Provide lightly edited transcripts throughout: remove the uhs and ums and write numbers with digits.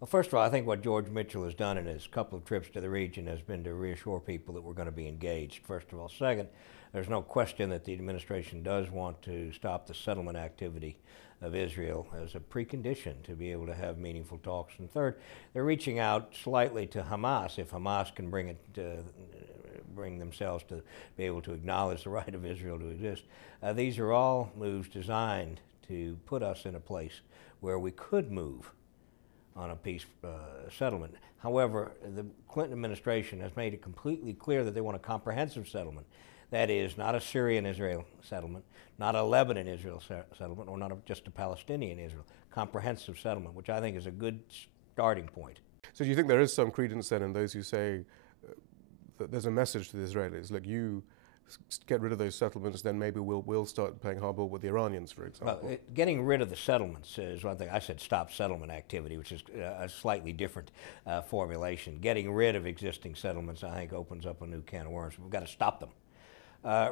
Well, first of all, I think what George Mitchell has done in his couple of trips to the region has been to reassure people that we're going to be engaged, first of all. Second, there's no question that the administration does want to stop the settlement activity of Israel as a precondition to be able to have meaningful talks. And third, they're reaching out slightly to Hamas. If Hamas can bring themselves to be able to acknowledge the right of Israel to exist, these are all moves designed to put us in a place where we could move on a peace settlement. However, the Clinton administration has made it completely clear that they want a comprehensive settlement. That is, not a Syrian-Israel settlement, not a Lebanon-Israel settlement, or not just a Palestinian-Israel. Comprehensive settlement, which I think is a good starting point. So do you think there is some credence then in those who say that there's a message to the Israelis, like you get rid of those settlements, then maybe we'll start playing hardball with the Iranians, for example? Well, getting rid of the settlements is one thing. I said stop settlement activity, which is a slightly different formulation. Getting rid of existing settlements, I think, opens up a new can of worms. We've got to stop them.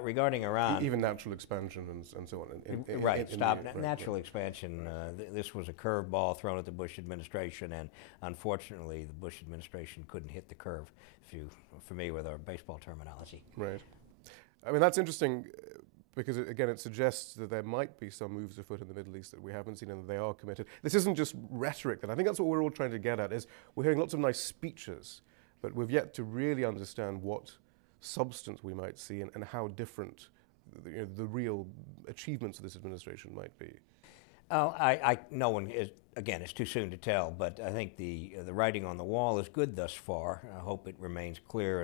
Regarding Iran, even natural expansion and so on. Right, stop natural expansion. This was a curveball thrown at the Bush administration, and unfortunately, the Bush administration couldn't hit the curve. If you're familiar with our baseball terminology, right. I mean, that's interesting because, again, it suggests that there might be some moves afoot in the Middle East that we haven't seen and that they are committed. This isn't just rhetoric, and I think that's what we're all trying to get at, is we're hearing lots of nice speeches, but we've yet to really understand what substance we might see and how different the real achievements of this administration might be. No one is, again, it's too soon to tell, but I think the writing on the wall is good thus far. I hope it remains clear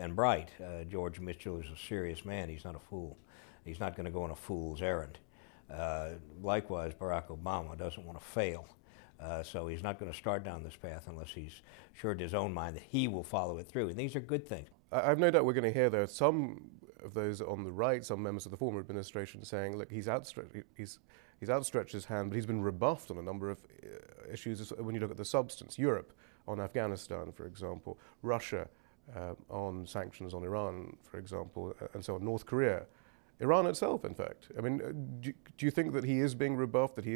and bright. George Mitchell is a serious man. He's not a fool. He's not going to go on a fool's errand. Likewise, Barack Obama doesn't want to fail. So he's not going to start down this path unless he's sure in his own mind that he will follow it through. And these are good things. I've no doubt we're going to hear, though, some of those on the right, some members of the former administration saying, look, he's outstretched his hand, but he's been rebuffed on a number of issues when you look at the substance. Europe on Afghanistan, for example, Russia on sanctions on Iran, for example, and so on, North Korea, Iran itself, in fact. I mean, do you think that he is being rebuffed, that he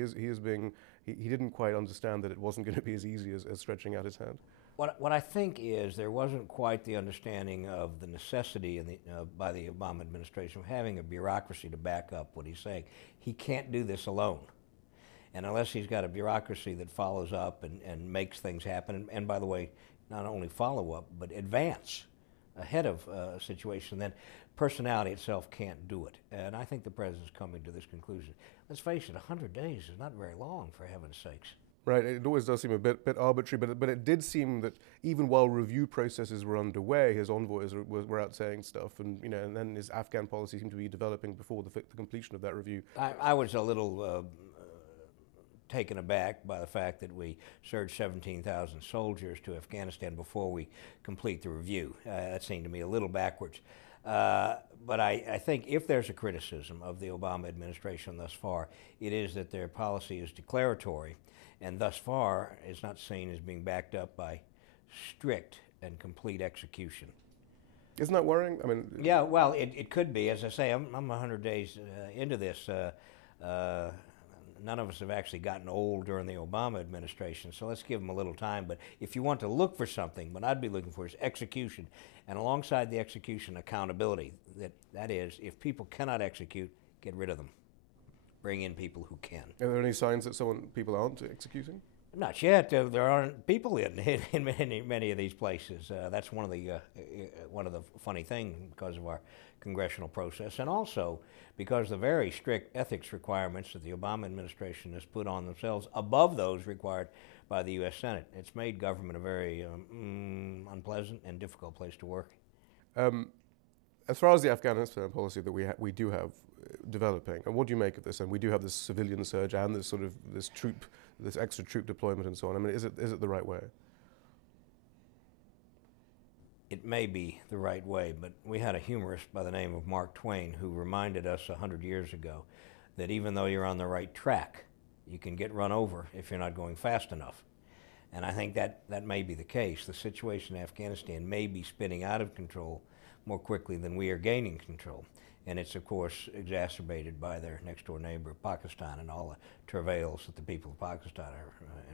didn't quite understand that it wasn't going to be as easy as stretching out his hand? What I think is there wasn't quite the understanding of the necessity by the Obama administration of having a bureaucracy to back up what he's saying. He can't do this alone. And unless he's got a bureaucracy that follows up and makes things happen, and by the way, not only follow up, but advance ahead of a situation, then personality itself can't do it. And I think the president's coming to this conclusion. Let's face it, 100 days is not very long, for heaven's sakes. Right, it always does seem a bit arbitrary, but it did seem that even while review processes were underway, his envoys were out saying stuff, and and then his Afghan policy seemed to be developing before the completion of that review. I was a little taken aback by the fact that we surged 17,000 soldiers to Afghanistan before we complete the review. That seemed to me a little backwards. But I think if there's a criticism of the Obama administration thus far, it is that their policy is declaratory, and thus far is not seen as being backed up by strict and complete execution. Isn't that worrying? I mean, yeah, well, it could be. As I say, I'm 100 days into this. None of us have actually gotten old during the Obama administration, so let's give them a little time. But if you want to look for something, what I'd be looking for is execution, and alongside the execution, accountability. That is, if people cannot execute, get rid of them. Bring in people who can. Are there any signs that people aren't executing? Not yet. There aren't people in many of these places. That's one of the funny things because of our congressional process, and also because the very strict ethics requirements that the Obama administration has put on themselves above those required by the U.S. Senate. It's made government a very unpleasant and difficult place to work. As far as the Afghanistan policy that we do have developing, and what do you make of this? And we do have this civilian surge and this sort of this extra troop deployment and so on. I mean, is it the right way? It may be the right way, but we had a humorist by the name of Mark Twain who reminded us 100 years ago that even though you're on the right track, you can get run over if you're not going fast enough. And I think that may be the case. The situation in Afghanistan may be spinning out of control more quickly than we are gaining control. And it's, of course, exacerbated by their next-door neighbor, Pakistan, and all the travails that the people of Pakistan are